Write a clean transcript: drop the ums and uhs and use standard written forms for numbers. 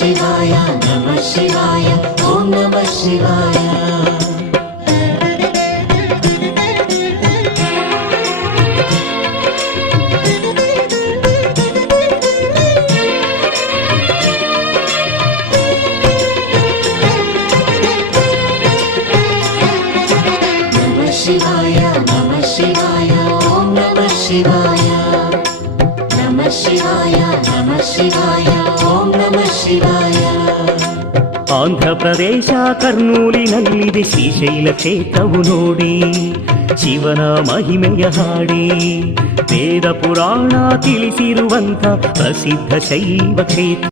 ಶಿವಾಯ ನಮಃ ಶಿವಾಯ ಓಂ ನಮಃ ಶಿವಾಯ ಶಿವಾಯ ನಮಃ ಶಿವಾಯ ಓಂ ನಮಃ ಶಿವಾಯ ನಮಃ ಶಿವಾಯ ನಮಃ ಶಿವಾಯ ಓಂ ನಮಃ ಶಿವಾಯ ಆಂಧ್ರಪ್ರದೇಶ ಕರ್ನೂಲಿನಲ್ಲಿದೆ ಶ್ರೀಶೈಲ ಕ್ಷೇತ್ರವು ನೋಡಿ ಶಿವನ ಮಹಿಮೆಯ ಹಾಡಿ ವೇದ ಪುರಾಣ ತಿಳಿಸಿರುವಂಥ ಪ್ರಸಿದ್ಧ ಶೈವ ಕ್ಷೇತ್ರ